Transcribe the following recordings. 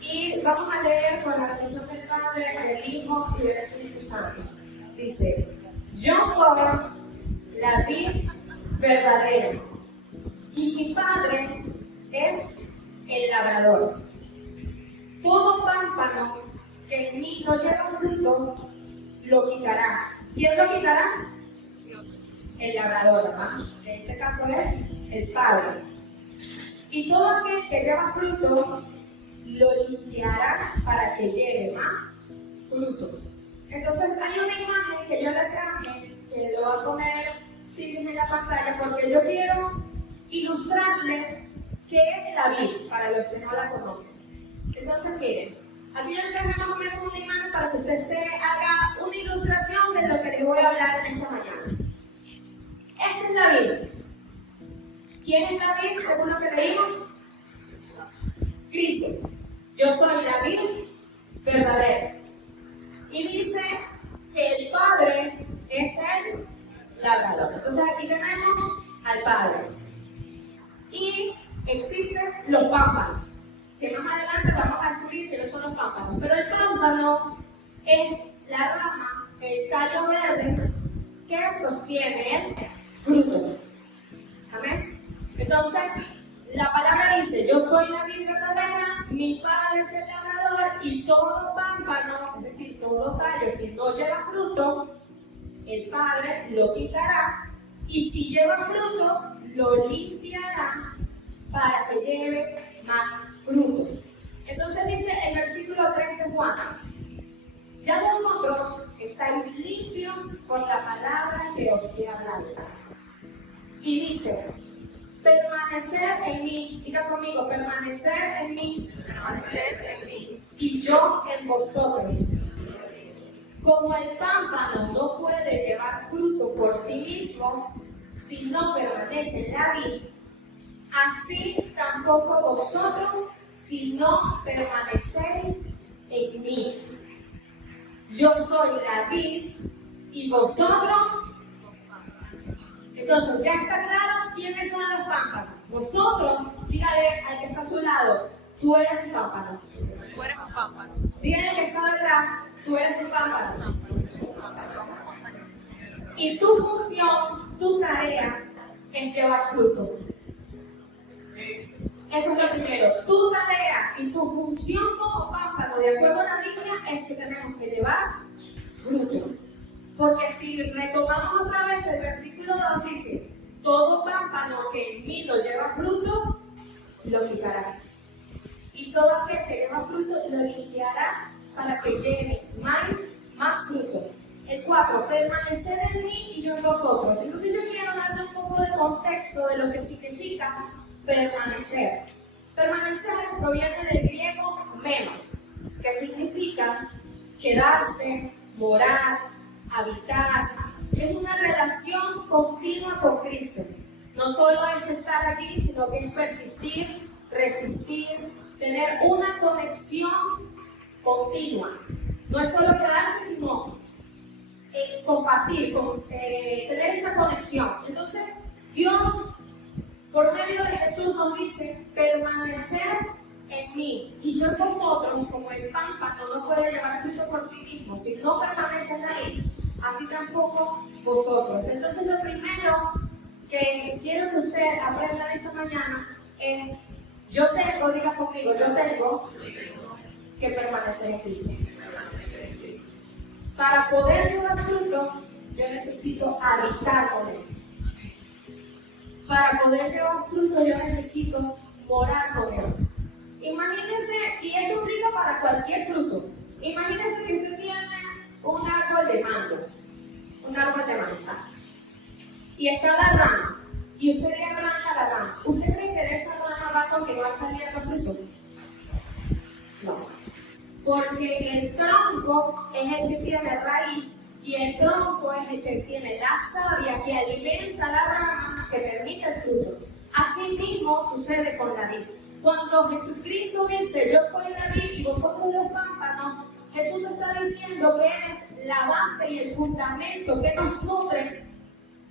Y vamos a leer con la bendición del Padre, del Hijo y del Espíritu Santo. Dice: yo soy la vid verdadera y mi Padre es el labrador. Todo pámpano que en mí no lleva fruto, lo quitará. ¿Quién lo quitará? Dios. El labrador, ¿verdad? Que en este caso es el Padre. Y todo aquel que lleva fruto, lo limpiará para que lleve más fruto. Entonces hay una imagen que yo le traje, que lo voy a poner en la pantalla, porque yo quiero ilustrarle qué es la vid, para los que no la conocen. Entonces miren, aquí yo le traje más o menos una imagen para que usted se haga una ilustración de lo que les voy a hablar en esta mañana. Esta es la vid. ¿Quién es la vid según lo que leímos? Cristo. Yo soy la vid verdadera. Y dice que el Padre es el labrador. Entonces aquí tenemos al Padre. Y existen los pámpanos, que más adelante vamos a descubrir que no son los pámpanos. Pero el pámpano es la rama, el tallo verde que sostiene el fruto. Amén. Entonces, la palabra dice: yo soy la vid verdadera, mi Padre es el labrador, y todo pámpano, es decir, todo tallo que no lleva fruto, el Padre lo quitará, y si lleva fruto, lo limpiará para que lleve más fruto. Entonces dice el versículo 3 de Juan: ya vosotros estáis limpios por la palabra que os he hablado. Y dice: permanecer en mí, diga conmigo, permanecer en mí, y yo en vosotros. Como el pámpano no puede llevar fruto por sí mismo si no permanece en la vid, así tampoco vosotros si no permanecéis en mí. Yo soy la vid y vosotros. Entonces, ¿ya está claro quiénes son los pámpanos? Vosotros, dígale al que está a su lado: tú eres un pámpano. Tú eres un pámpano. Dígale al que está detrás: tú eres un pámpano. Y tu función, tu tarea, es llevar fruto. Eso es lo primero. Tu tarea y tu función como pámpano, de acuerdo a la Biblia, es que tenemos que llevar fruto. Porque si retomamos otra vez el versículo 2, dice: todo pámpano que en mí no lleva fruto, lo quitará. Y todo aquel que lleva fruto, lo limpiará para que lleve más fruto. El 4, permanecer en mí y yo en vosotros. Entonces yo quiero darle un poco de contexto de lo que significa permanecer. Permanecer proviene del griego meno, que significa quedarse, morar, habitar. Es una relación continua con Cristo. No solo es estar allí, sino que es persistir, resistir, tener una conexión continua. No es solo quedarse, sino compartir, tener esa conexión. Entonces, Dios, por medio de Jesús, nos dice: permanecer en mí y yo en vosotros. Como el pámpano no puede llevar fruto por sí mismo si no permanece en la vid, así tampoco vosotros. Entonces, lo primero que quiero que usted aprenda esta mañana es: diga conmigo, yo tengo que permanecer en Cristo. Para poder llevar fruto, yo necesito habitar con Él. Para poder llevar fruto, yo necesito morar con Él. Imagínese, y esto aplica para cualquier fruto. Imagínese que usted tiene un árbol de mango, un árbol de manzana, y está la rama, y usted le arranca la rama. ¿Usted cree que de esa rama va a continuar saliendo fruto? No. Porque el tronco es el que tiene raíz, y el tronco es el que tiene la savia que alimenta la rama, que permite el fruto. Así mismo sucede con la vid. Cuando Jesucristo dice: yo soy la vid y vosotros los pámpanos, Jesús está diciendo que Él es la base y el fundamento que nos nutre,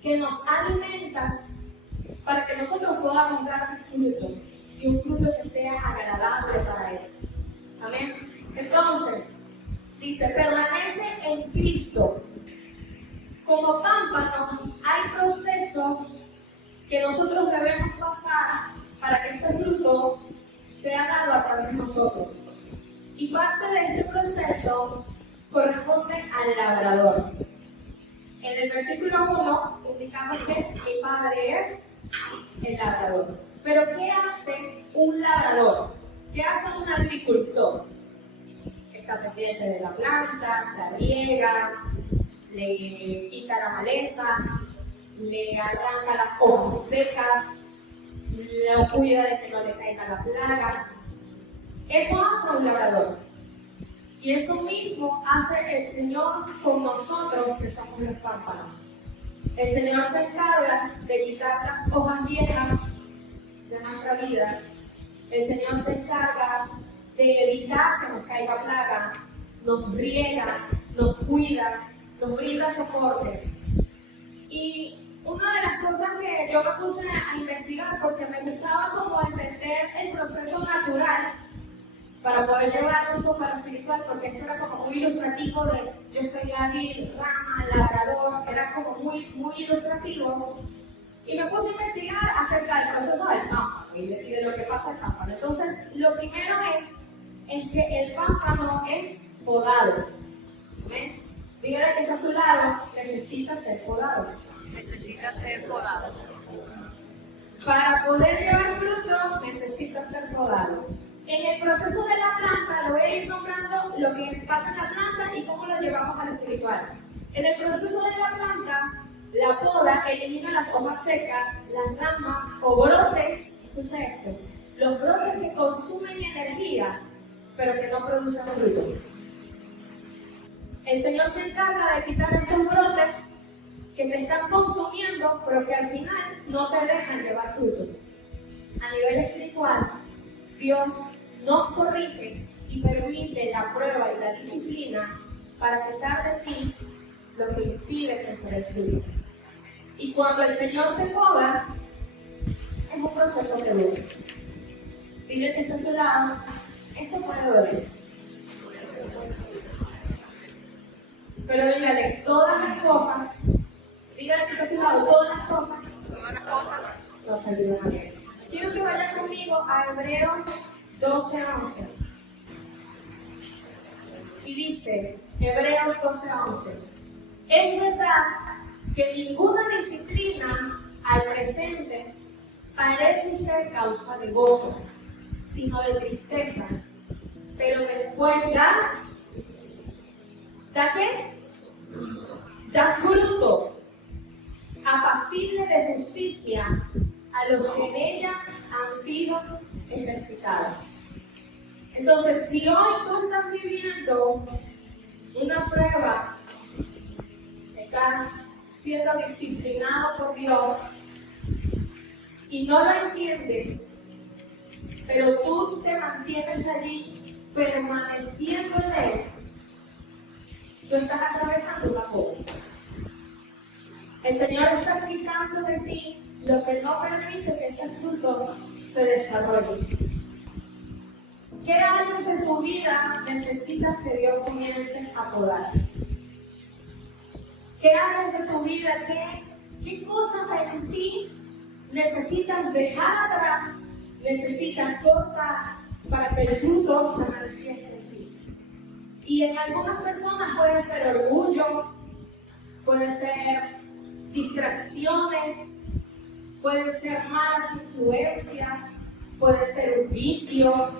que nos alimenta, para que nosotros podamos dar fruto, y un fruto que sea agradable para Él. Entonces, dice, permanece en Cristo. Como pámpanos, hay procesos que nosotros debemos pasar para que este fruto sea dado a través de nosotros. Y parte de este proceso corresponde al labrador. En el versículo 1 indicamos que mi padre es el labrador. Pero ¿qué hace un labrador? ¿Qué hace un agricultor? Está pendiente de la planta, la riega, le quita la maleza, le arranca las hojas secas, lo cuida de que no le caiga la plaga. Eso hace un labrador. Y eso mismo hace el Señor con nosotros que somos los pámpanos. El Señor se encarga de quitar las hojas viejas de nuestra vida. El Señor se encarga de evitar que nos caiga plaga, nos riega, nos cuida, nos brinda soporte. Y una de las cosas que yo me puse a investigar porque me gustaba como entender el proceso natural para poder llevarlo un poco a lo espiritual, porque esto era como muy ilustrativo de yo soy la vid, rama, labrador, era como muy ilustrativo. Y me puse a investigar acerca del proceso del pámpano y de lo que pasa al pámpano. Entonces, lo primero es que el pámpano es podado. ¿Ven? Dígale que está a su lado, necesita ser podado. Necesita ser podado. Para poder llevar fruto, necesita ser podado. En el proceso de la planta, le voy a ir nombrando lo que pasa en la planta y cómo lo llevamos al espiritual. En el proceso de la planta, la poda elimina las hojas secas, las ramas o brotes, escucha esto, los brotes que consumen energía, pero que no producen fruto. El Señor se encarga de quitar esos brotes que te están consumiendo, pero que al final no te dejan llevar fruto. A nivel espiritual, Dios nos corrige y permite la prueba y la disciplina para quitar de ti lo que impide crecer el fruto. Y cuando el Señor te poda, es un proceso que dura. Dile que está a su lado, esto puede doler. Pero dígale, todas las cosas, dígale que está a su lado, todas las cosas nos ayudan a él. Quiero que vayan conmigo a Hebreos 12:11. Y dice, Hebreos 12:11, es verdad que ninguna disciplina al presente parece ser causa de gozo, sino de tristeza, pero después da ¿qué? Da fruto apacible de justicia a los que en ella han sido ejercitados. Entonces, si hoy tú estás viviendo una prueba, estás siendo disciplinado por Dios y no lo entiendes, pero tú te mantienes allí permaneciendo en Él, tú estás atravesando una poda. El Señor está quitando de ti lo que no permite que ese fruto se desarrolle. ¿Qué áreas de tu vida necesitas que Dios comience a podar? ¿Qué áreas de tu vida, qué cosas en ti necesitas dejar atrás, necesitas cortar para que el fruto se manifieste en ti? Y en algunas personas puede ser orgullo, puede ser distracciones, puede ser malas influencias, puede ser un vicio.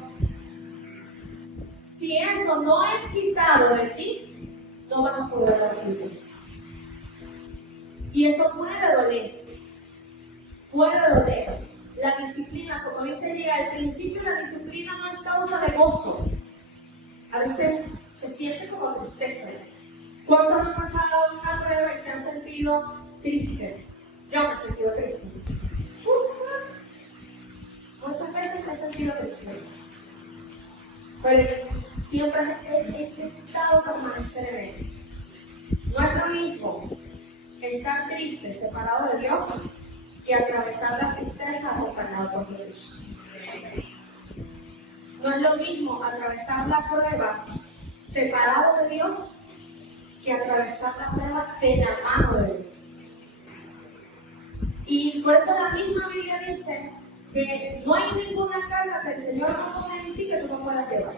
Si eso no es quitado de ti, no vas a poder dar fruto. Y eso puede doler. Puede doler. La disciplina, como dice ella, al principio la disciplina no es causa de gozo. A veces se siente como tristeza. ¿Cuántos han pasado una prueba y se han sentido tristes? Yo me he sentido triste. Muchas veces me he sentido triste. Pero siempre he intentado permanecer en Él. No es lo mismo estar triste, separado de Dios, que atravesar la tristeza acompañado por Jesús. No es lo mismo atravesar la prueba separado de Dios que atravesar la prueba de la mano de Dios. Y por eso la misma Biblia dice que no hay ninguna carga que el Señor no pone en ti que tú no puedas llevar.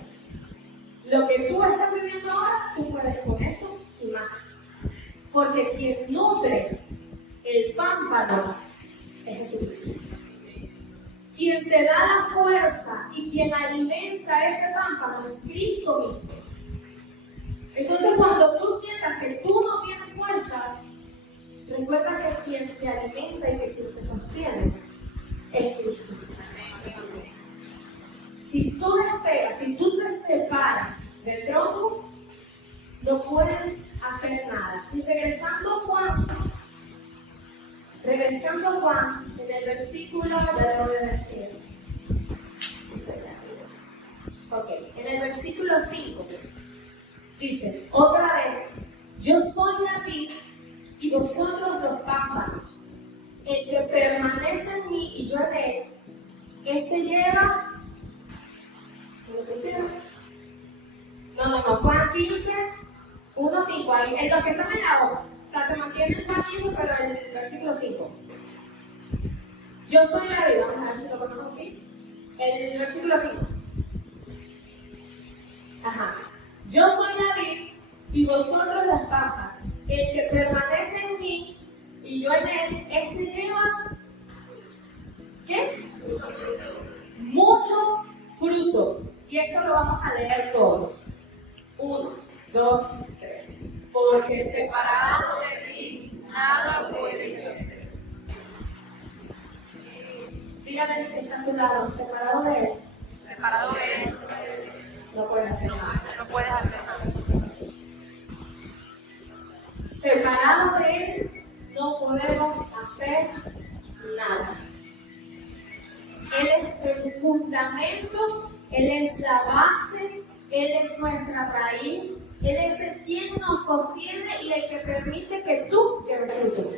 Lo que tú estás viviendo ahora, tú puedes con eso y más. Porque quien nutre el pámpano es Jesucristo. Quien te da la fuerza y quien alimenta ese pámpano es Cristo mismo. Entonces cuando tú sientas que tú no tienes fuerza, recuerda que quien te alimenta y que quien te sostiene es Cristo. Si tú despegas, si tú te separas del tronco, no puedes hacer nada. Y regresando a Juan, en el versículo, ya debo de decir, en el versículo 5, dice, otra vez, yo soy la vid y vosotros los pámpanos. El que permanece en mí y yo en él, este lleva, ¿lo que sea? No, Juan 15, 1, 5, ahí, en los que están en la obra. O sea, se mantiene en Juan 15, pero el versículo 5. Yo soy la vid, vamos a ver si lo ponemos aquí. El versículo 5. Ajá. Yo soy la vid y vosotros las pámpanos. El que permanece en mí y yo en él, este lleva, ¿qué? Mucho fruto. Y esto lo vamos a leer todos. 1, 2, 3. Porque separado de mí, nada puedes hacer. Dígame que está a su lado, separado de él. Separado de él, No puede hacer nada. no puedes hacer nada. Separado de él, no podemos hacer nada. Él es el fundamento, Él es la base, Él es nuestra raíz, Él es el quien nos sostiene y el que permite que tú lleves fruto.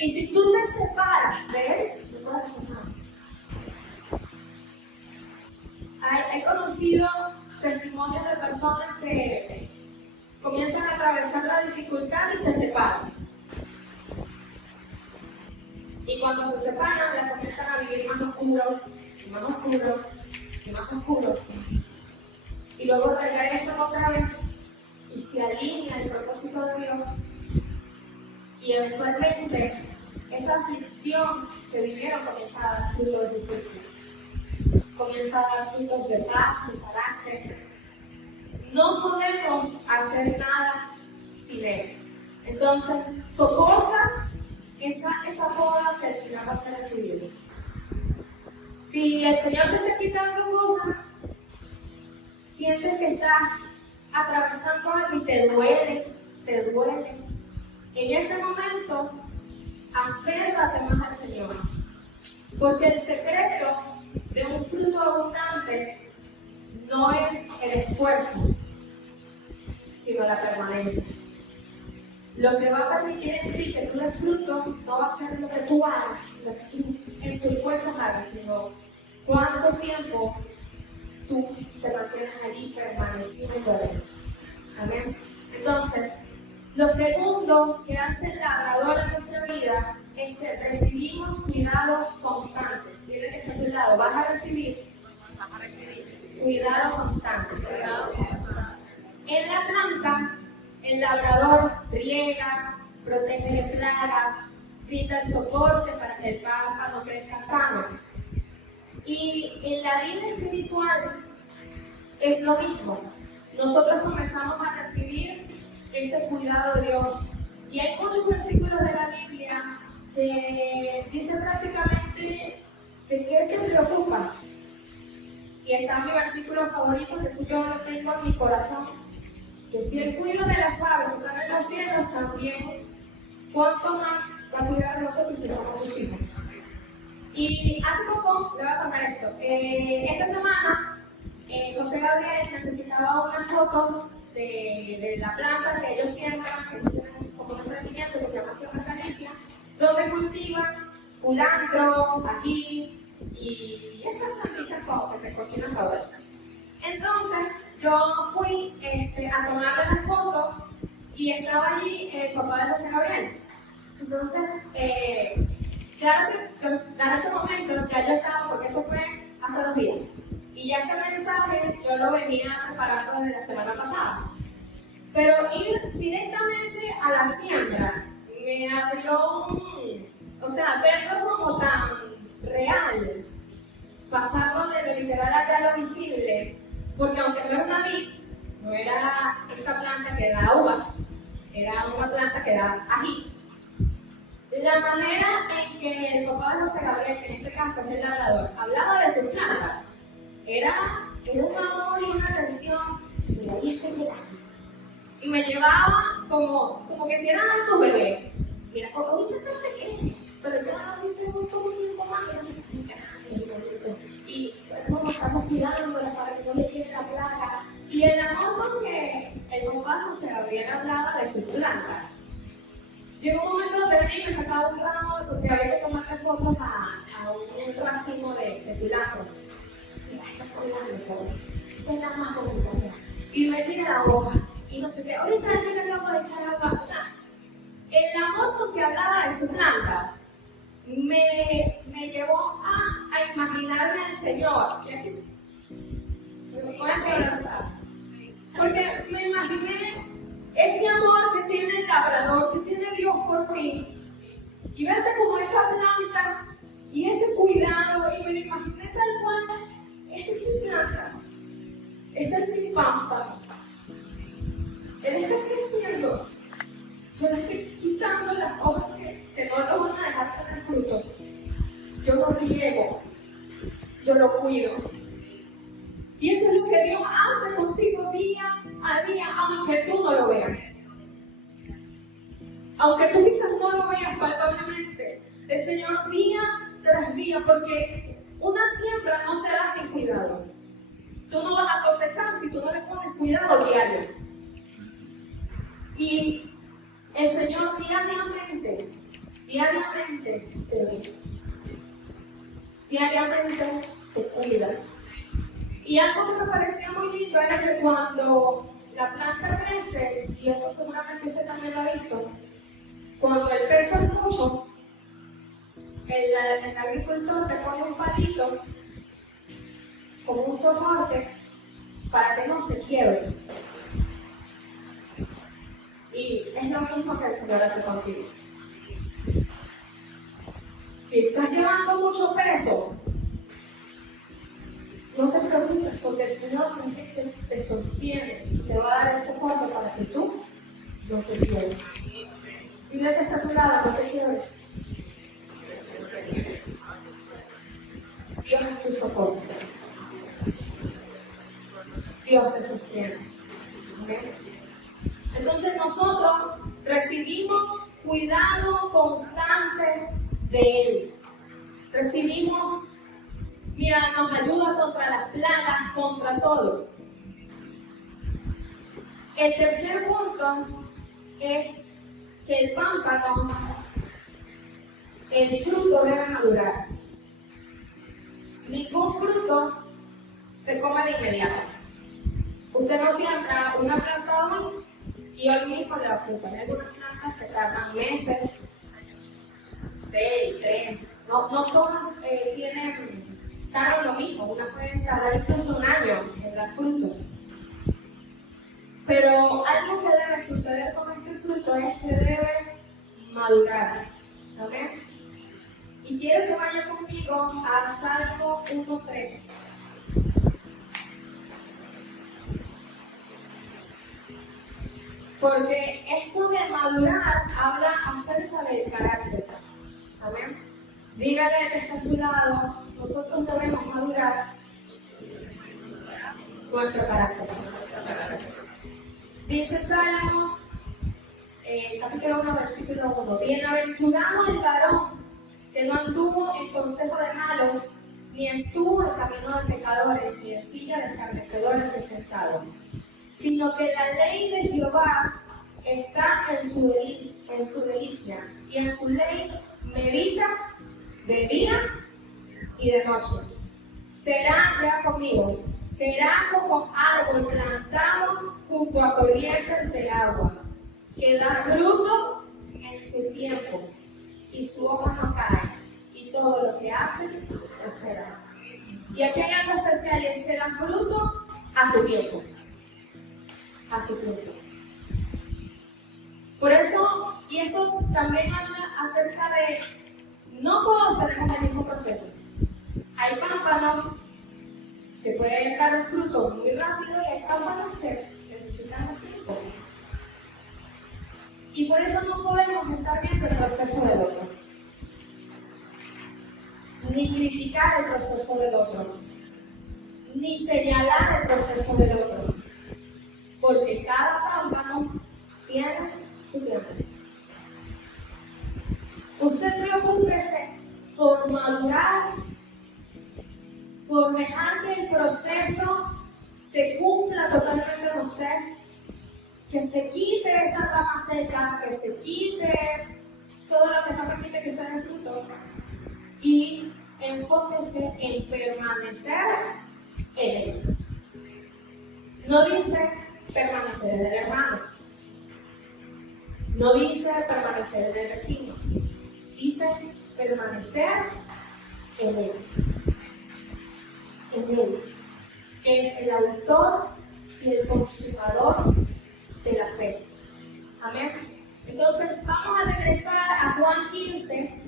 Y si tú te separas de Él, no puedes hacer nada. He conocido testimonios de personas que comienzan a atravesar la dificultad y se separan. Y cuando se separan, la comienzan a vivir más oscuro, más oscuro, más oscuro. Y luego regresan otra vez y se alinea el propósito de Dios. Y eventualmente esa aflicción que vivieron comienza a dar frutos de justicia. Comienza a dar frutos de paz, de carácter. No podemos hacer nada sin Él. Entonces, soporta esa poda que el Señor va a hacer en tu vida. Si el Señor te está quitando cosas, sientes que estás atravesando algo y te duele, en ese momento, aférrate más al Señor. Porque el secreto de un fruto abundante no es el esfuerzo, sino la permanencia. Lo que va a permitir en ti que tú des fruto no va a ser lo que tú hagas, lo que tú en tus fuerzas hagas, sino cuánto tiempo tú te mantienes allí permaneciendo de Él. Amén. Entonces, lo segundo que hace el labrador en nuestra vida es que recibimos cuidados constantes. Dile que está a tu lado, vas a recibir cuidado constante. En la planta, el labrador riega, protege de plagas, brinda el soporte para que el pámpano crezca sano. Y en la vida espiritual es lo mismo. Nosotros comenzamos a recibir ese cuidado de Dios. Y hay muchos versículos de la Biblia que dicen prácticamente de qué te preocupas. Y está mi versículo favorito, que eso yo lo tengo en mi corazón, que si Él cuida de las aves que están en los cielos, también, ¿cuánto más va a cuidar de nosotros que somos sus hijos? Y hace poco, le voy a contar esto, esta semana, José Gabriel necesitaba una foto de la planta que ellos siembran, que ellos tienen como un emprendimiento que se llama Siembra Caricia, donde cultivan culantro, ají y estas plantitas como que se cocinan sabrosas. Entonces, yo fui a tomarle las fotos y estaba allí el papá de José Gabriel. Entonces, claro que yo, en ese momento ya yo estaba, porque eso fue hace 2 días, y ya este mensaje yo lo venía preparando desde la semana pasada. Pero ir directamente a la siembra me abrió, o sea, verlo como tan real, pasarlo de lo literal allá a lo visible, porque aunque no era una vid, no era esta planta que da uvas, era una planta que da ají. La manera en que el papá de José Gabriel, que en este caso es el labrador, hablaba de su planta, era un amor y una atención, mira, ahí está el aquí. Y me llevaba como que si era su bebé. Mira, ahorita está pequeño, pero ya ahorita es un tiempo más, y no sé qué. Y bueno, estamos cuidándola para que no le quede la plaga. Y el amor con que el papá de José Gabriel hablaba de sus plantas. Llegó un momento donde venía y me sacaba un ramo porque había que tomarle fotos a un racimo de culantro. Mira, esta son las mejores. Esta es la más bonita. Y me tira la hoja. Y no sé qué. Ahorita yo le acabo de echar agua. O sea, el amor con que hablaba de su planta me llevó a imaginarme al Señor. Me voy a quebrantar. Porque me imaginé ese amor que tiene el labrador, que tiene Dios por ti, y verte como esa planta y ese cuidado, y me lo imaginé tal cual. Esta es mi planta, esta es mi pampa, él está creciendo, yo le estoy quitando las hojas que no lo van a dejar tener fruto, yo lo riego, yo lo cuido. Y eso es lo que Dios hace contigo día a día, aunque tú no lo veas. Aunque tú quizás no lo veas palpablemente, el Señor día tras día, porque una siembra no se da sin cuidado. Tú no vas a cosechar si tú no le pones cuidado diario. Y el Señor diariamente te ve. Diariamente te cuida. Y algo que me parecía muy lindo era que cuando la planta crece, y eso seguramente usted también lo ha visto, cuando el peso es mucho, el agricultor le pone un palito como un soporte para que no se quiebre. Y es lo mismo que el Señor hace contigo. Si estás llevando mucho peso, no te preocupes, porque el Señor es el que te sostiene y te va a dar ese soporte para que tú no te quiebres. Dile que está a tu lado, no te quiebres. Dios es tu soporte. Dios te sostiene. ¿Okay? Entonces nosotros recibimos cuidado constante de Él. Recibimos, mira, nos ayuda contra las plagas, contra todo. El tercer punto es que el pámpano, el fruto debe madurar. Ningún fruto se come de inmediato. Usted no siembra una planta hoy y hoy mismo la fruta. Hay algunas plantas que tardan meses, 6, 3. No todas tardan lo mismo. Unas pueden tardar incluso un año en dar fruto. Pero algo que debe suceder con este fruto es que debe madurar. ¿Okay? Y quiero que vaya conmigo al Salmo 1:3. Porque esto de madurar habla acerca del carácter. ¿Amén? Dígale que está a su lado, nosotros debemos madurar nuestro carácter. Dice Salmos, capítulo 1, versículo 1. Bienaventurado el varón que no anduvo en consejo de malos, ni estuvo en camino de pecadores, ni en silla de escarnecedores es sentado, sino que la ley de Jehová está en su delicia, y en su ley medita de día y de noche. será, lea conmigo, será como árbol plantado junto a corrientes de agua, que da fruto en su tiempo, y su hoja no cae, y todo lo que hace prosperará. Y aquí hay algo especial, y es que da fruto a su tiempo. A su tiempo. Por eso, y esto también habla acerca de, no todos tenemos el mismo proceso. Hay pámpanos que pueden dar el fruto muy rápido y hay pámpanos que necesitan más tiempo. Y por eso no podemos estar viendo el proceso del otro, ni criticar el proceso del otro, ni señalar el proceso del otro, porque cada pámpano tiene su tiempo. Usted preocúpese por madurar, por dejar que el proceso se cumpla totalmente en usted, que se quite esa rama seca, que se quite todo lo que no permite que usted dé fruto, y enfóquese en permanecer en él. No dice permanecer en el hermano, no dice permanecer en el vecino, dice permanecer en él. En él, que es el autor y el consumador de la fe. Amén. Entonces vamos a regresar a Juan 15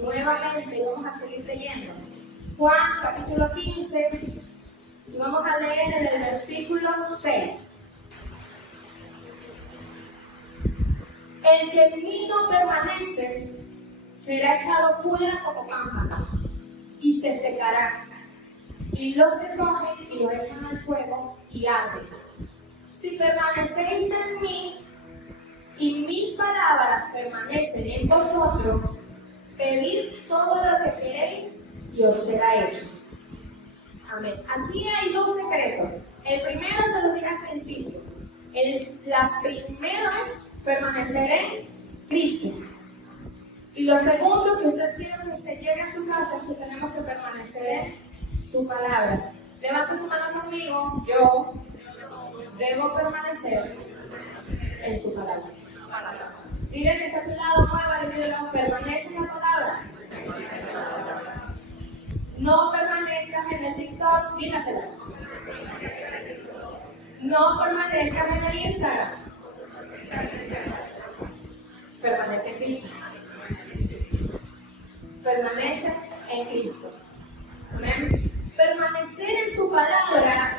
nuevamente, vamos a seguir leyendo. Juan capítulo 15 y vamos a leer en el versículo 6. El que en mí no permanece será echado fuera como pámpano y se secará, y los recogen y los echan al fuego y arden. Si permanecéis en mí y mis palabras permanecen en vosotros, pedid todo lo que queréis y os será hecho. Amén. Aquí hay dos secretos. El primero se los dije al principio. La primero es permanecer en Cristo. Y lo segundo que usted quiere que se llegue a su casa es que tenemos que permanecer en su palabra. Levante su mano conmigo. Yo debo permanecer en su palabra. Dile que está a tu lado, mueva y dile, permanece en la palabra. No permanezcas en el TikTok, dígasela. No permanezcas en el Instagram. Permanece en Cristo. Permanece en Cristo. Amén. Permanecer en su palabra.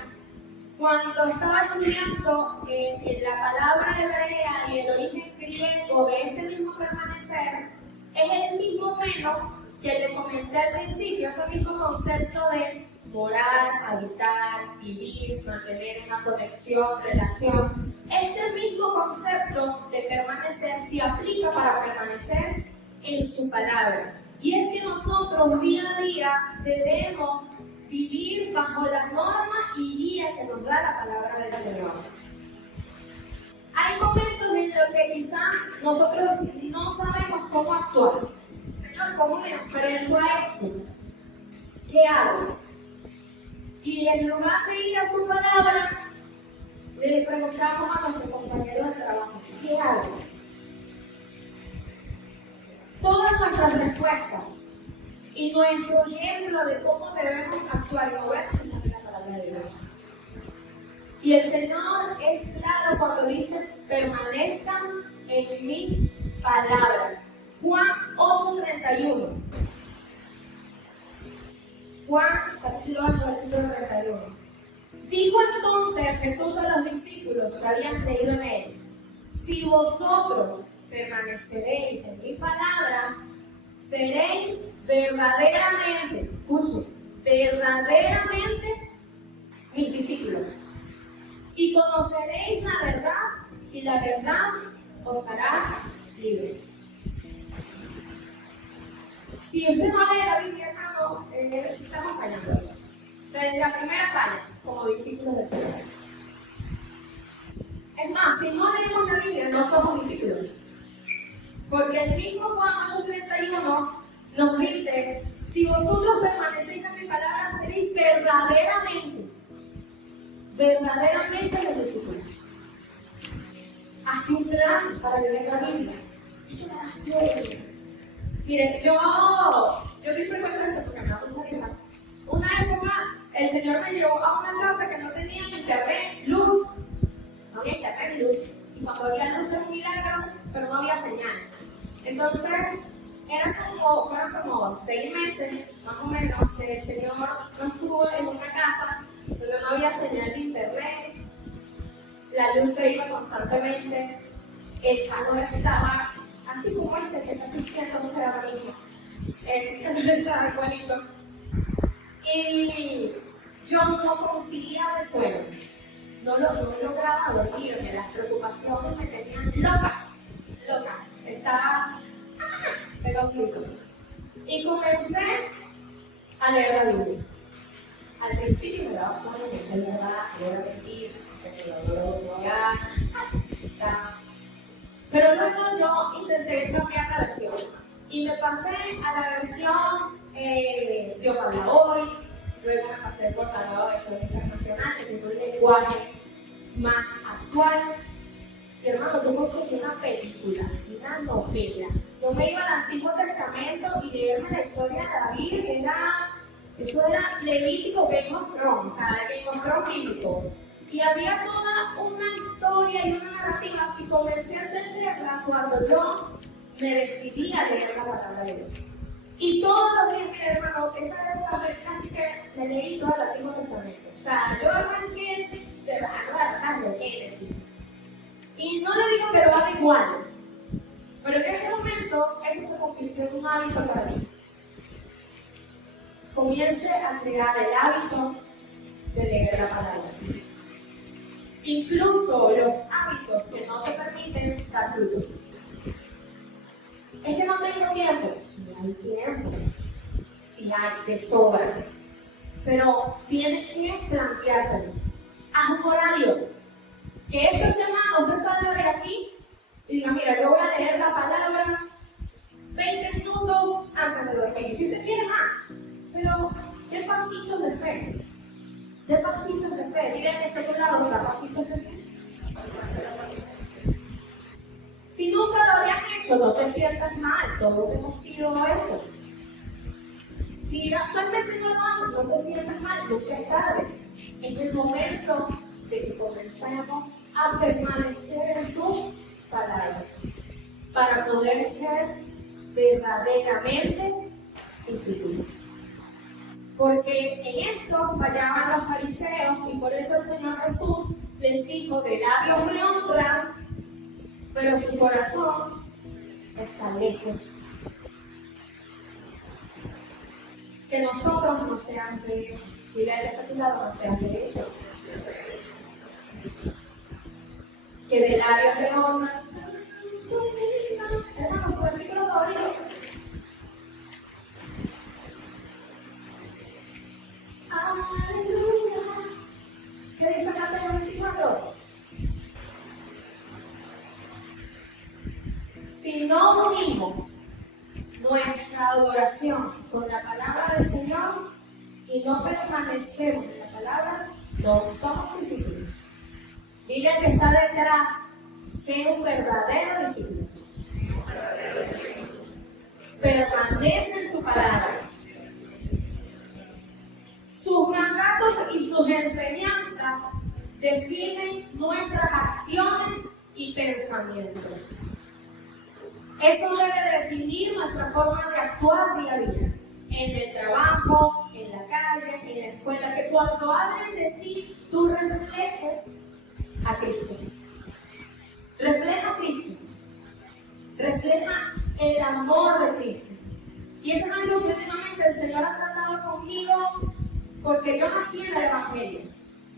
Cuando estaba estudiando la palabra hebrea y el origen griego de este mismo permanecer, es el mismo menos que le comenté al principio, ese mismo concepto de morar, habitar, vivir, mantener una conexión, relación. Este mismo concepto de permanecer se aplica para permanecer en su palabra. Y es que nosotros día a día debemos vivir bajo la norma y guía que nos da la palabra del Señor. Hay momentos en los que quizás nosotros no sabemos cómo actuar. Señor, ¿cómo me enfrento a esto? ¿Qué hago? Y en lugar de ir a su palabra, le preguntamos a nuestros compañeros de trabajo, ¿qué hago? Todas nuestras respuestas y nuestro ejemplo de cómo debemos actuar y movernos es la palabra de Dios. Y el Señor es claro cuando dice, permanezcan en mi palabra. Juan 8:31. Juan capítulo 8, versículo 31. Dijo entonces Jesús a los discípulos que habían creído en él, si vosotros permaneceréis en mi palabra, seréis verdaderamente, escuchen, verdaderamente mis discípulos. Y conoceréis la verdad, y la verdad os hará libre. Si usted no lee la Biblia, hermano, estamos fallando. O sea, la primera falla, como discípulos del Señor. Es más, si no leemos la Biblia, no somos discípulos. Porque el mismo Juan 8:31 nos dice Si vosotros permanecéis en mi palabra, seréis verdaderamente los discípulos. Hazte un plan para leer la Biblia. Esto me da sueño. Miren, yo siempre cuento esto porque me da mucha risa. Una época, el Señor me llevó a una casa que no tenía internet, luz. No había internet, luz. Y cuando había luz era un milagro, pero no había señal. Entonces, fueron como 6 meses, más o menos, que el Señor no estuvo en una casa donde no había señal de internet. La luz se iba constantemente. El calor estaba así como que está sintiendo usted ahora mismo. Este no estaba igualito. Y yo no conseguía el sueño. No lograba dormirme. Las preocupaciones me tenían loca. Estaba pero un grito. Y comencé a leer la Biblia. Al principio me daba sueño, me verdad, voy a mentir, pero luego yo intenté cambiar la versión y me pasé a la versión Dios habla hoy, luego me pasé por la nueva versión internacional que tiene un lenguaje más actual. Y hermano, yo conseguí una película, una novela. Yo me iba al Antiguo Testamento y leerme la historia de David, eso era Levítico, Game of Thrones, o sea, Game of Thrones bíblico. Y había toda una historia y una narrativa y comencé a entenderla cuando yo me decidí a leer la palabra de Dios. Y todos los días, mira hermano, esa época casi que me leí todo el Antiguo Testamento. O sea, yo arranqué de Génesis. Y no le digo que lo haga igual, pero en ese momento eso se convirtió en un hábito para mí. Comience a crear el hábito de leer la palabra. Incluso los hábitos que no te permiten dar fruto. Es que no tengo tiempo. Sí hay tiempo. Sí hay de sobra. Pero tienes que planteártelo. Haz un horario. Que esta semana usted salga de aquí y diga, mira, yo voy a leer la palabra 20 minutos antes de dormir. Y si usted quiere más, pero de pasitos de fe. De pasitos de fe. Dile que esté lado, da pasitos de fe. Si nunca lo habías hecho, no te sientas mal. Todos hemos sido esos. Si actualmente no lo haces, no te sientas mal. Nunca es tarde. Es el momento de que comencemos a permanecer en su palabra para poder ser verdaderamente discípulos. Porque en esto fallaban los fariseos y por eso el Señor Jesús les dijo: de labios me honran, pero su corazón está lejos. Que nosotros no seamos de eso. Dile al de tu lado, no seas de eso. Que de labios me honras. Hermano, su versículo favorito. Aleluya. ¿Qué dice Mateo 24? Si no unimos nuestra adoración con la palabra del Señor y no permanecemos en la palabra, no somos discípulos. Dile al que está detrás, sé un verdadero discípulo. Permanece en su palabra. Sus mandatos y sus enseñanzas definen nuestras acciones y pensamientos. Eso debe definir nuestra forma de actuar día a día. En el trabajo, en la calle, en la escuela. Que cuando hablen de ti, tú reflejes a Cristo. Refleja a Cristo. Refleja el amor de Cristo. Y eso es algo que últimamente el Señor ha tratado conmigo porque yo nací en el Evangelio.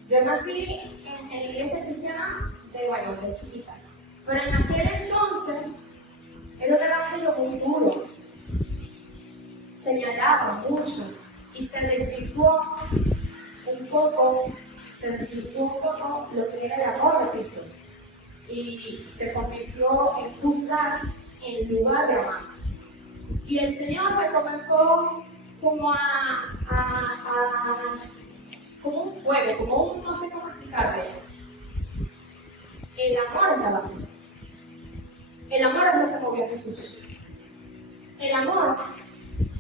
Yo nací en la iglesia cristiana de chiquita. Pero en aquel entonces era un evangelio muy duro. Señalaba mucho y se desvirtuó un poco lo que era el amor de Cristo. Y se convirtió en juzgar en lugar de amar. Y el Señor me comenzó como como un fuego, como un, no sé cómo explicarlo. El amor es la base. El amor es lo que movió a Jesús. El amor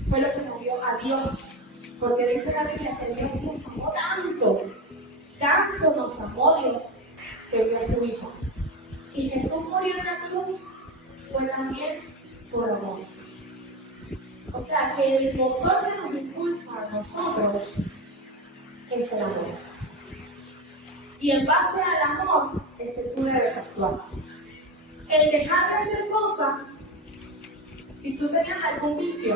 fue lo que movió a Dios. Porque dice la Biblia que Dios nos amó tanto nos amó Dios, que envió a su Hijo. Y Jesús murió en la cruz fue también por amor. O sea que el motor que nos impulsa a nosotros es el amor. Y en base al amor es que tú debes actuar. El dejar de hacer cosas, si tú tenías algún vicio,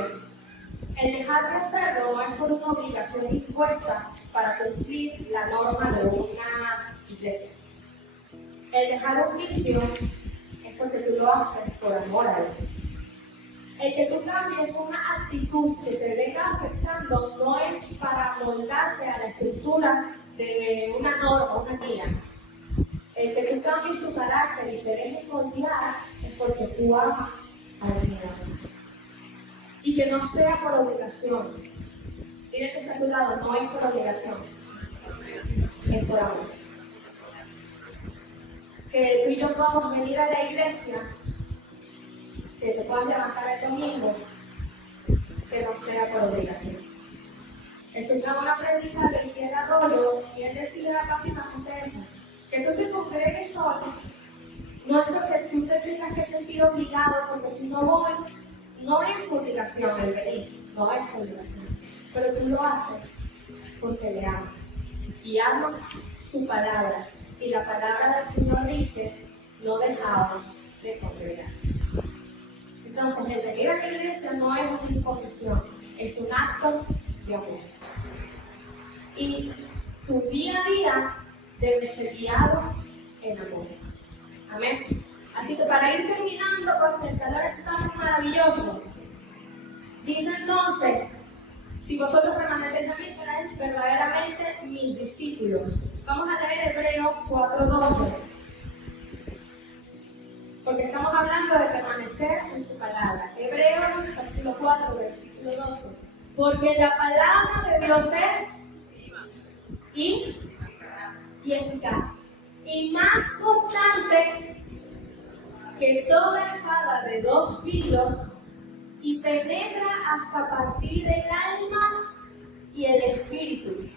el dejar de hacerlo no es por una obligación impuesta para cumplir la norma de una iglesia. El dejar un vicio es porque tú lo haces por amor a él. El que tú cambies una actitud que te venga afectando no es para moldarte a la estructura de una norma, una guía. El que tú cambies tu carácter y te dejes moldear es porque tú amas al Señor. Y que no sea por obligación. Dile que está a tu lado, no es por obligación, es por amor. Que tú y yo podamos venir a la iglesia, que te puedas levantar el domingo, que no sea por obligación. Escuchaba una prédica de Miguel Arroyo y él decía básicamente eso, que tú te congregues solo, no es porque tú te tengas que sentir obligado, porque si no voy, no es obligación el venir, no es obligación, pero tú lo haces porque le amas y amas su palabra. Y la palabra del Señor dice, no dejaos de congregar. Entonces, el venir a la iglesia no es una imposición, es un acto de amor. Y tu día a día debe ser guiado en amor. Amén. Así que para ir terminando, porque el calor es tan maravilloso, dice entonces, si vosotros permanecéis en mí, seréis verdaderamente mis discípulos. Vamos a leer Hebreos 4:12. Porque estamos hablando de permanecer en su palabra. Hebreos capítulo 4, versículo 12. Porque la palabra de Dios es y eficaz. Y más cortante que toda espada de dos filos, y penetra hasta partir el alma y el espíritu,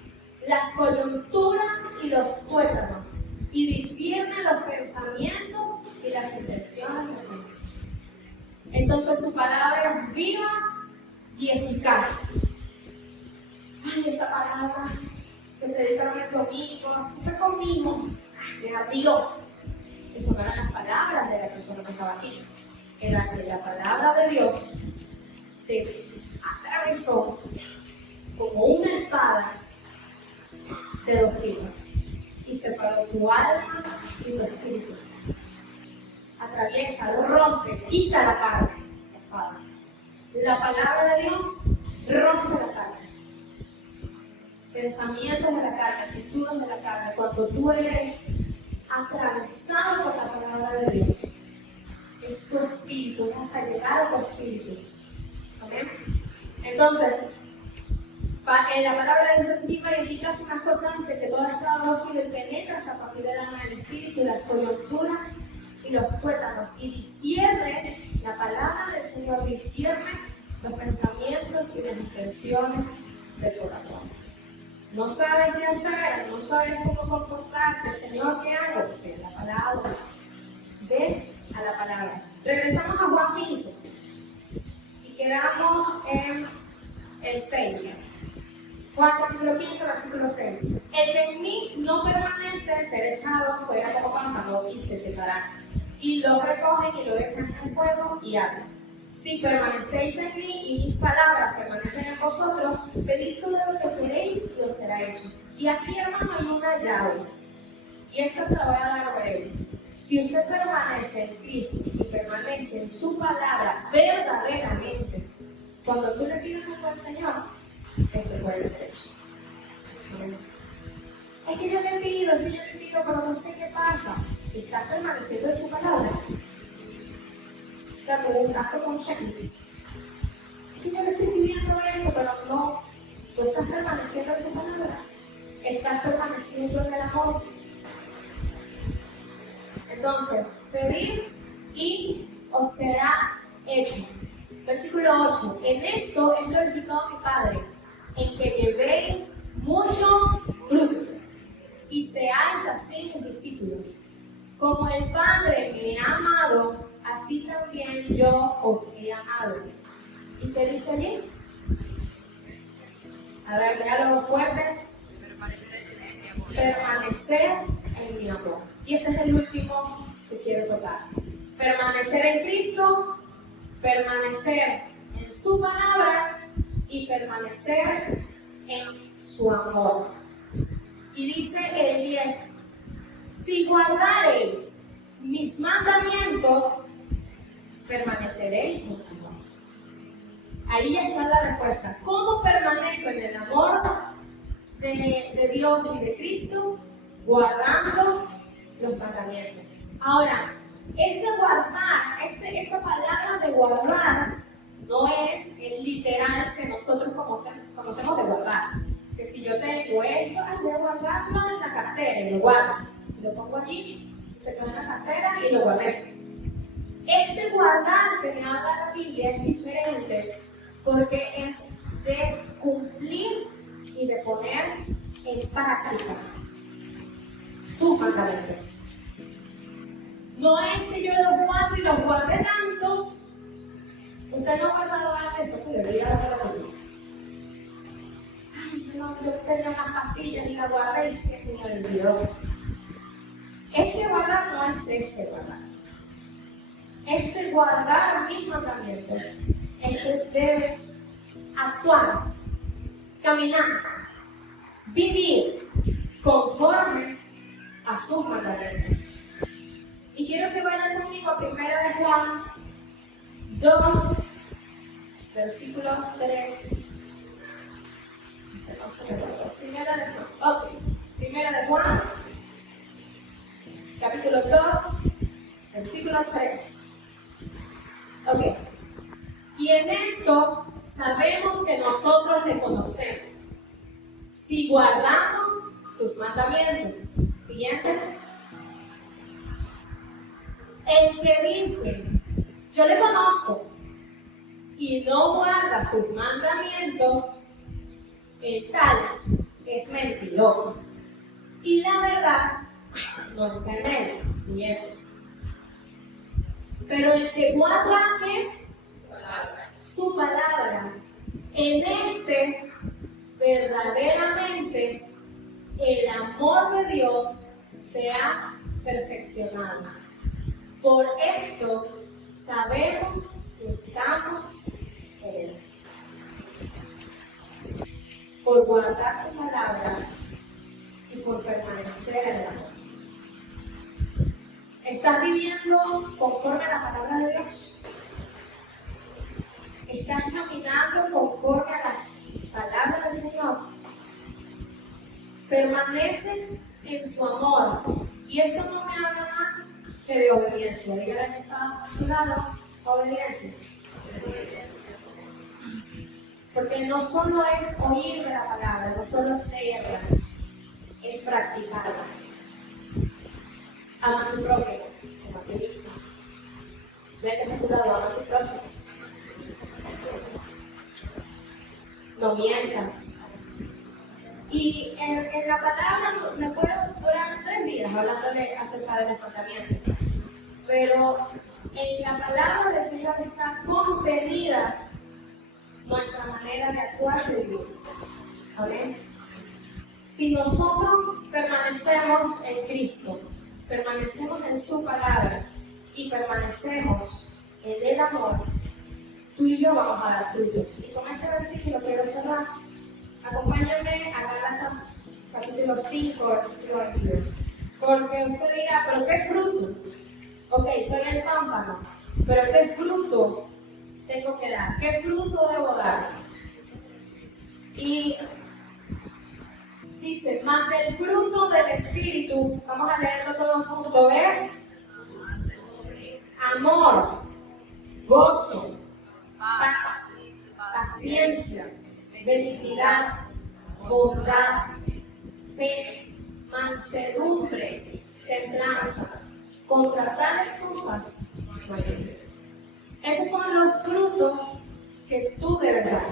las coyunturas y los tuétanos, y discierne los pensamientos y las intenciones del corazón. Entonces su palabra es viva y eficaz. Ay, esa palabra que predicaron el domingo, eso fue conmigo, me ardió. Esas no eran las palabras de la persona que estaba aquí. Era que la palabra de Dios te atravesó como una espada de dos filos y separó tu alma y tu espíritu. Atraviesa, lo rompe, quita la carne, la espada. La palabra de Dios rompe la carne. Pensamientos de la carne, actitudes de la carne. Cuando tú eres atravesado por la palabra de Dios, es tu espíritu, hasta llegar a tu espíritu. ¿Amén? Entonces, la palabra de Dios es viva y eficaz y más cortante que toda espada dos filos, penetra hasta partir del alma del espíritu, las coyunturas y los tuétanos, y discierne, la palabra del Señor discierne los pensamientos y las intenciones del corazón. No sabes qué hacer, no sabes cómo comportarte, Señor, ¿qué hago? Porque la palabra, ve a la palabra. Regresamos a Juan 15 y quedamos en el 6. Juan capítulo 15, versículo 6. El que en mí no permanece será echado fuera como pámpano y se secará. Y lo recogen y lo echan en el fuego y arden. Si permanecéis en mí y mis palabras permanecen en vosotros, pedid todo lo que queréis y os será hecho. Y aquí, hermano, hay una llave. Y esta se la voy a dar a breve. Si usted permanece en Cristo y permanece en su palabra verdaderamente, cuando tú le pides algo al Señor, esto puede ser hecho. Es que yo le pido, pero no sé qué pasa. ¿Estás permaneciendo en su palabra? O sea, como un checklist. Es que yo le estoy pidiendo esto esto, pero no, tú estás permaneciendo en su palabra, estás permaneciendo en el amor. Entonces, pedir y os será hecho. Versículo 8. En esto es glorificado mi Padre, en que llevéis mucho fruto y seáis así mis discípulos. Como el Padre me ha amado, así también yo os he amado. ¿Y qué dice allí? A ver, léalo fuerte. Permanecer en mi amor. Y ese es el último que quiero tocar. Permanecer en Cristo, permanecer en su palabra y permanecer en su amor. Y dice el 10, si guardareis mis mandamientos, permaneceréis en mi amor. Ahí está la respuesta. ¿Cómo permanezco en el amor de Dios y de Cristo? Guardando los mandamientos. Ahora, esta palabra de guardar no es el literal que nosotros conocemos de guardar. Que si yo tengo esto, voy a guardarlo en la cartera y lo guardo. Lo pongo allí, se queda en la cartera y lo guardé. Este guardar que me habla la Biblia es diferente porque es de cumplir y de poner en práctica sus mandamientos. No es que yo los guardo y los guardé tanto. Usted no ha guardado algo y después se le olvida la cocina. Ay, yo tenía unas pastillas y las guardé y se me olvidó. Este guardar no es ese guardar. Este guardar mis mandamientos es que debes actuar, caminar, vivir conforme a sus mandamientos. Y quiero que vayan conmigo a 1 de Juan 2, versículo 3. No se me guardó. 1 de Juan, capítulo 2, versículo 3. Ok. Y en esto sabemos que nosotros le conocemos, si guardamos sus mandamientos. Siguiente. El que dice, yo le conozco, y no guarda sus mandamientos, el tal es mentiroso, y la verdad no está en él. Siguiente. Pero el que guarda, ¿qué? Su palabra, en este verdaderamente el amor de Dios se ha perfeccionado. Por esto sabemos que estamos en Él. Por guardar su palabra y por permanecer en el amor. ¿Estás viviendo conforme a la palabra de Dios? ¿Estás caminando conforme a las palabras del Señor? Permanece en su amor. Y esto no me habla más que de obediencia. Dígale que está a su lado, obediencia. Porque no solo es oír de la palabra, no solo es leerla, es practicarla. Ama a tu prójimo, como a ti mismo. Vete a tu lado, ama a tu prójimo. No mientas. Y en la palabra me puedo durar 3 días hablándole acerca de los mandamientos. Pero en la palabra del Señor está contenida nuestra manera de actuar y vivir. Amén. Si nosotros permanecemos en Cristo, permanecemos en su palabra y permanecemos en el amor, tú y yo vamos a dar frutos. Y con este versículo quiero cerrar. Acompáñenme a Gálatas capítulo 5, versículo 22. Porque usted dirá, ¿pero qué fruto? Ok, soy el pámpano, pero ¿qué fruto tengo que dar? ¿Qué fruto debo dar? Y dice, mas el fruto del Espíritu, vamos a leerlo todos juntos, es amor, gozo, paz, paciencia, benignidad, bondad, fe, mansedumbre, templanza. Contra tales cosas no hay ley. Esos son los frutos que tú debes dar.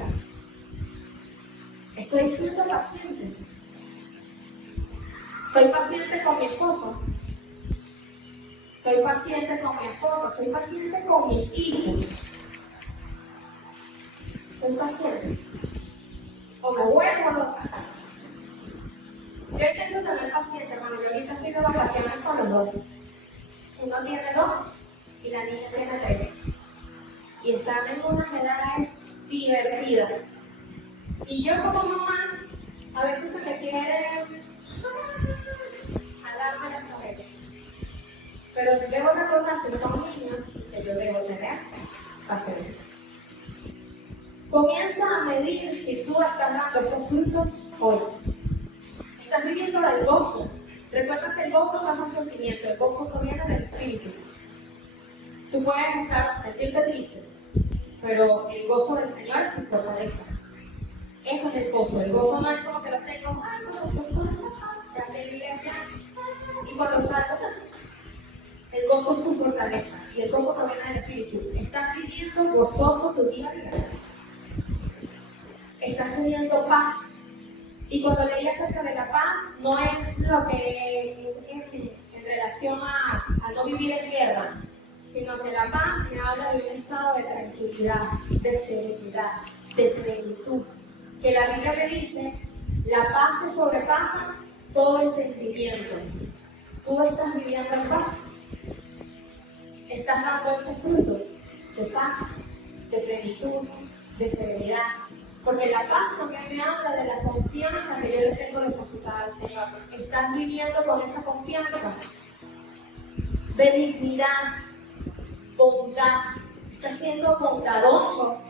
Estoy siendo paciente. Soy paciente con mi esposo. Soy paciente con mi esposa. Soy paciente con mis hijos. Soy paciente. O me vuelvo loca. Yo intento tener paciencia, hermano. Yo ahorita estoy de vacaciones con los dos. Uno tiene 2 y la niña tiene 3. Y están en unas edades divertidas. Y yo como mamá, a veces se me quiere alarme las orejas. Pero debo recordar que son niños y que yo debo tener paciencia. Comienza a medir si tú estás dando estos frutos hoy. Estás viviendo el gozo. Recuerda que el gozo no es un sentimiento, el gozo proviene del espíritu. Tú puedes sentirte triste, pero el gozo del Señor es tu fortaleza. Eso es el gozo. El gozo no es como que lo tengo, ay, gozoso, ya me iglesia, y cuando salgo, el gozo es tu fortaleza y el gozo proviene del espíritu. Estás viviendo gozoso tu día a día. Estás teniendo paz. Y cuando leí acerca de la paz, no es lo que en relación a no vivir en guerra, sino que la paz me habla de un estado de tranquilidad, de serenidad, de plenitud. Que la Biblia me dice, la paz te sobrepasa todo entendimiento. Tú estás viviendo en paz. Estás dando ese fruto de paz, de plenitud, de serenidad. Porque la paz también me habla de la confianza que yo le tengo depositada al Señor. Estás viviendo con esa confianza. Benignidad, bondad. Estás siendo bondadoso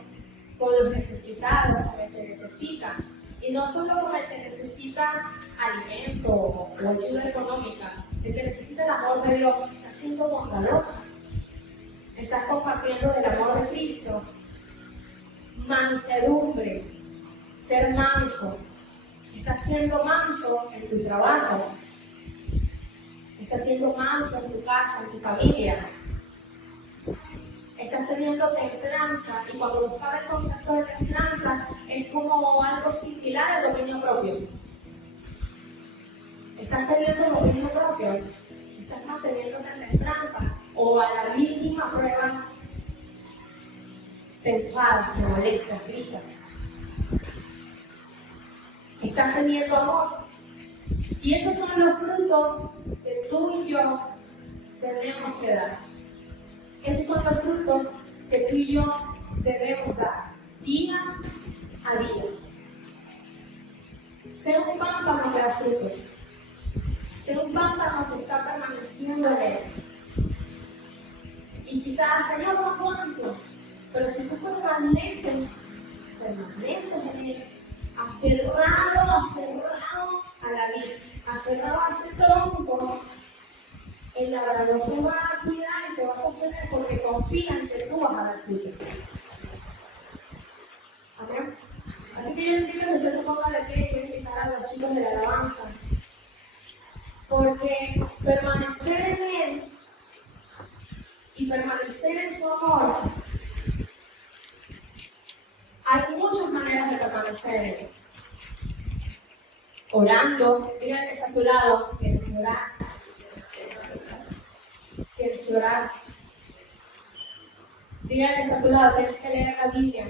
con los necesitados, con el que necesita. Y no solo con el que necesita alimento o ayuda económica. El que necesita el amor de Dios. Estás siendo bondadoso. Estás compartiendo del amor de Cristo. Mansedumbre, ser manso. Estás siendo manso en tu trabajo. Estás siendo manso en tu casa, en tu familia. Estás teniendo templanza. Y cuando buscaba el concepto de templanza, es como algo similar al dominio propio. Estás teniendo dominio propio. Estás manteniéndote en templanza. O a la mínima prueba te enfadas, te molestas, gritas. Estás teniendo amor. Y esos son los frutos que tú y yo tenemos que dar. Esos son los frutos que tú y yo debemos dar día a día. Sé un pámpano que da fruto. Sé un pámpano que está permaneciendo en él. Y quizás, Señor, no aguanto. Pero si tú permaneces en él, aferrado a la vida, aferrado a ese tronco, el labrador te va a cuidar y te va a sostener porque confía en que tú vas a dar fruto. Amén. Así que yo entiendo que usted se ponga de pie y voy a invitar a los chicos de la alabanza. Porque permanecer en él y permanecer en su amor, hay muchas maneras de permanecer en él. Orando, mira que está a su lado, tienes que orar. Tienes que orar. Dígale que está a su lado, tienes que leer la Biblia.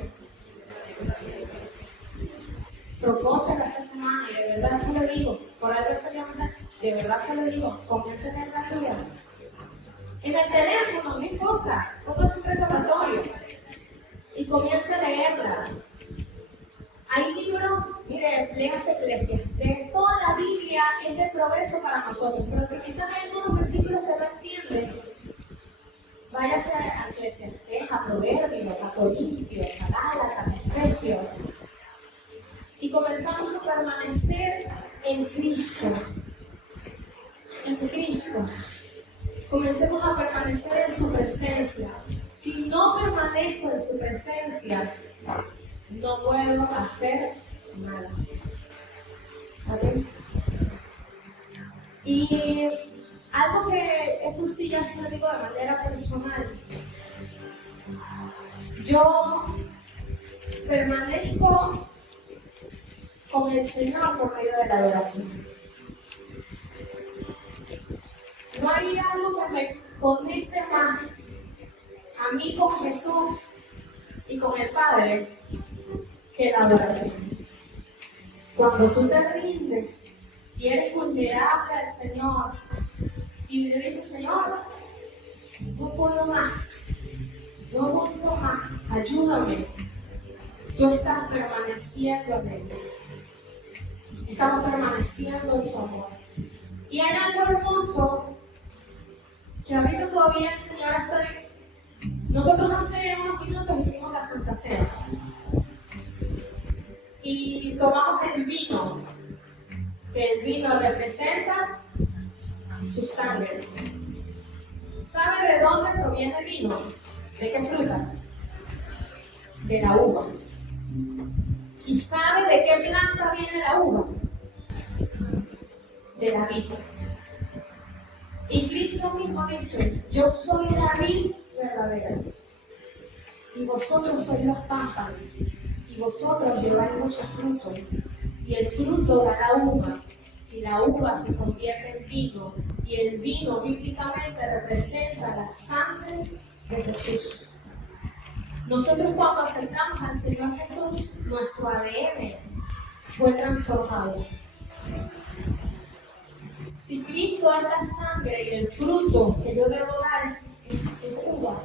Propóntelo esta semana y de verdad se lo digo. Por algo se llama, de verdad se lo digo. Comienza a leer la Biblia. En el teléfono, no importa. Póngase un recordatorio. Y comience a leerla. Hay libros, mire, léase Eclesiastés. Toda la Biblia es de provecho para nosotros. Pero si quizás hay algunos versículos que no entienden, váyase a Eclesiastés, a Proverbios, a Corintios, a Gálatas, a Efesios. Y comenzamos a permanecer en Cristo. En Cristo. Comencemos a permanecer en su presencia. Si no permanezco en su presencia, no puedo hacer Y algo que esto sí ya se lo digo de manera personal. Yo permanezco con el Señor por medio de la adoración. No hay algo que me conecte más a mí con Jesús y con el Padre que la adoración. Cuando tú te rindes y eres vulnerable al Señor y le dices, Señor, no puedo más, no aguanto más, ayúdame. Tú estás permaneciendo en Él. Estamos permaneciendo en su amor. Y hay algo hermoso que ahorita todavía el Señor está ahí. Nosotros hace unos minutos hicimos la Santa Cena. Y tomamos el vino, que el vino representa su sangre. ¿Sabe de dónde proviene el vino? ¿De qué fruta? De la uva. ¿Y sabe de qué planta viene la uva? De la vid. Y Cristo mismo dice, yo soy la vid verdadera. Y vosotros sois los pámpanos. Y vosotros lleváis mucho fruto. Y el fruto da la uva. Y la uva se convierte en vino. Y el vino bíblicamente representa la sangre de Jesús. Nosotros cuando aceptamos al Señor Jesús, nuestro ADN fue transformado. Si Cristo es la sangre y el fruto que yo debo dar es uva,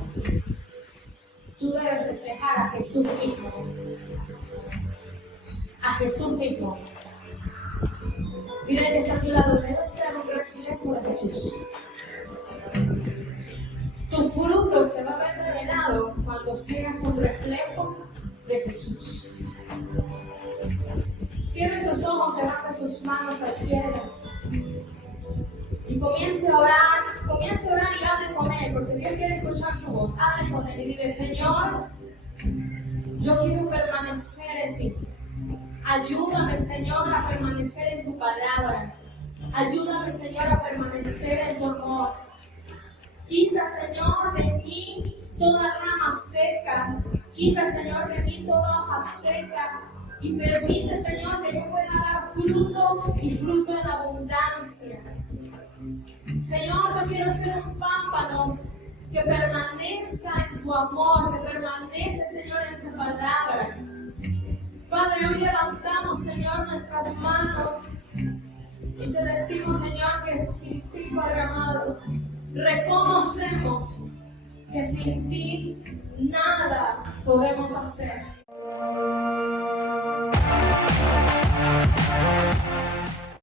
tú debes reflejar a Jesús mismo. A Jesús mismo. Dile que está a tu lado, debe ser un reflejo de Jesús. Tu fruto se va a ver revelado cuando seas un reflejo de Jesús. Cierre sus ojos, levante sus manos al cielo y comience a orar y hable con Él, porque Dios quiere escuchar su voz. Hable con Él y dile, Señor, yo quiero permanecer en ti. Ayúdame, Señor, a permanecer en tu palabra. Ayúdame, Señor, a permanecer en tu amor. Quita, Señor, de mí toda rama seca. Quita, Señor, de mí toda hoja seca. Y permite, Señor, que yo pueda dar fruto y fruto en abundancia. Señor, yo quiero ser un pámpano que permanezca en tu amor, que permanece, Señor, en tu palabra. Padre, hoy levantamos, Señor, nuestras manos y te decimos, Señor, que sin ti, Padre amado, reconocemos que sin ti nada podemos hacer.